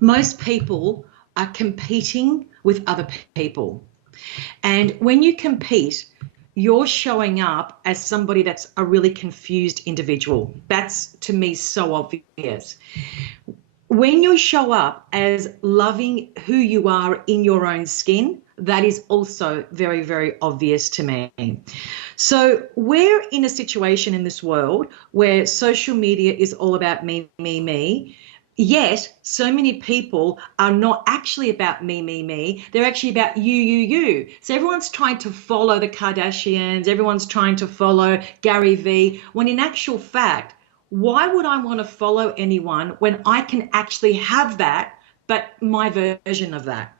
most people are competing with other people. And when you compete, you're showing up as somebody that's a really confused individual. That's to me so obvious. When you show up as loving who you are in your own skin, that is also very, very obvious to me. So we're in a situation in this world where social media is all about me, me, me. Yet, so many people are not actually about me, me, me. They're actually about you, you, you. So everyone's trying to follow the Kardashians. Everyone's trying to follow Gary Vee. When in actual fact, why would I want to follow anyone when I can actually have that, but my version of that?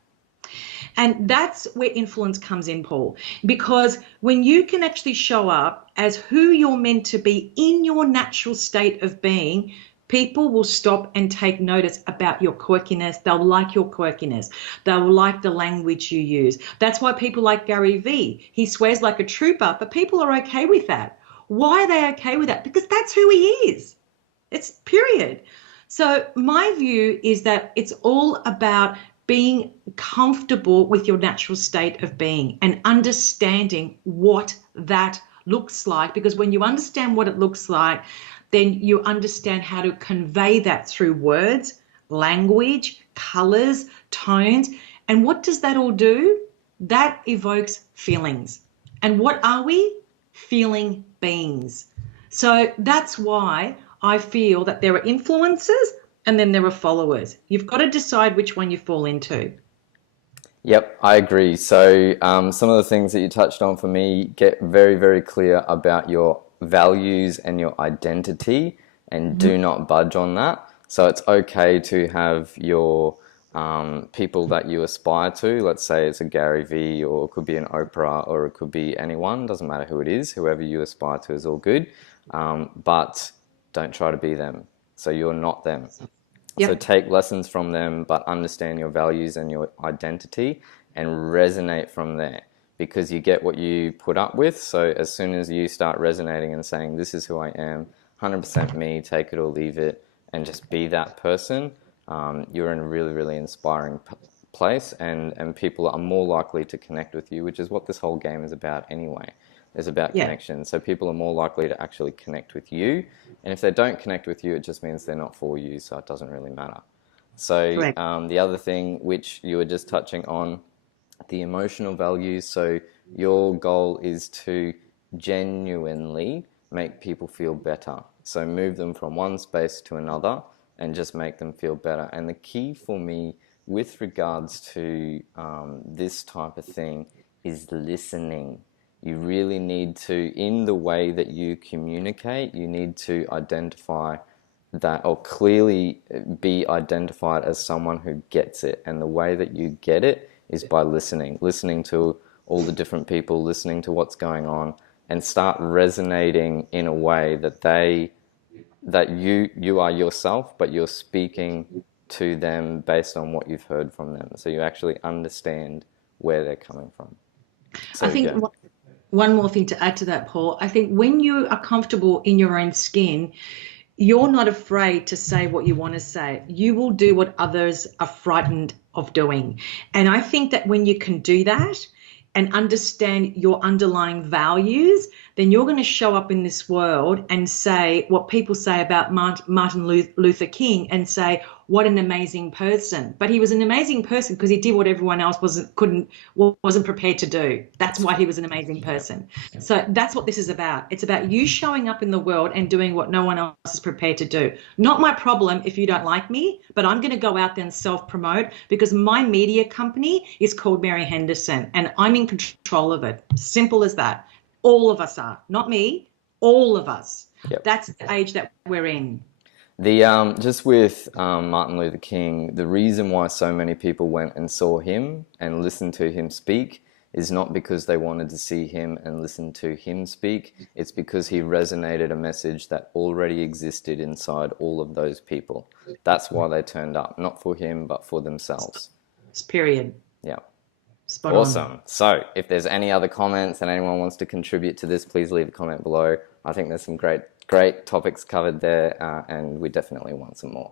And that's where influence comes in, Paul, because when you can actually show up as who you're meant to be in your natural state of being, people will stop and take notice about your quirkiness. They'll like your quirkiness. They'll like the language you use. That's why people like Gary Vee. He swears like a trooper, but people are okay with that. Why are they okay with that? Because that's who he is. It's period. So my view is that it's all about being comfortable with your natural state of being and understanding what that looks like. Because when you understand what it looks like, then you understand how to convey that through words, language, colors, tones. And what does that all do? That evokes feelings. And what are we? Feeling beings. So that's why I feel that there are influencers and then there are followers. You've got to decide which one you fall into. Yep, I agree. So some of the things that you touched on for me, get very, very clear about your values and your identity and do not budge on that. So it's okay to have your people that you aspire to. Let's say it's a Gary Vee, or it could be an Oprah, or it could be anyone. Doesn't matter who it is. Whoever you aspire to is all good. But don't try to be them. So you're not them. So Yep. take lessons from them, but understand your values and your identity and resonate from there, because you get what you put up with. So as soon as you start resonating and saying, this is who I am, 100% me, take it or leave it, and just be that person, you're in a really, really inspiring place, and people are more likely to connect with you, which is what this whole game is about anyway. It's about Yeah. connection. So people are more likely to actually connect with you. And if they don't connect with you, it just means they're not for you. So it doesn't really matter. So Correct. the other thing which you were just touching on, the emotional values. So your goal is to genuinely make people feel better. So move them from one space to another and just make them feel better. And the key for me with regards to this type of thing is listening. You really need to, in the way that you communicate, you need to identify that, or clearly be identified as someone who gets it. And the way that you get it is by listening to all the different people, listening to what's going on, and start resonating in a way that you are yourself, but you're speaking to them based on what you've heard from them. So you actually understand where they're coming from. I So think yeah. one more thing to add to that, Paul. I think when you are comfortable in your own skin, you're not afraid to say what you want to say. You will do what others are frightened of doing. And I think that when you can do that and understand your underlying values, then you're going to show up in this world and say what people say about Martin Luther King and say, what an amazing person. But he was an amazing person because he did what everyone else wasn't prepared to do. That's why he was an amazing person. So that's what this is about. It's about you showing up in the world and doing what no one else is prepared to do. Not my problem if you don't like me, but I'm going to go out there and self-promote because my media company is called Mary Henderson and I'm in control of it. Simple as that. All of us are. Not me, all of us. Yep. That's the age that we're in. The just with Martin Luther King, the reason why so many people went and saw him and listened to him speak is not because they wanted to see him and listen to him speak. It's because he resonated a message that already existed inside all of those people. That's why they turned up, not for him, but for themselves. Period. Yeah. Spot on. Awesome. So if there's any other comments and anyone wants to contribute to this, please leave a comment below. I think there's some great topics covered there, and we definitely want some more.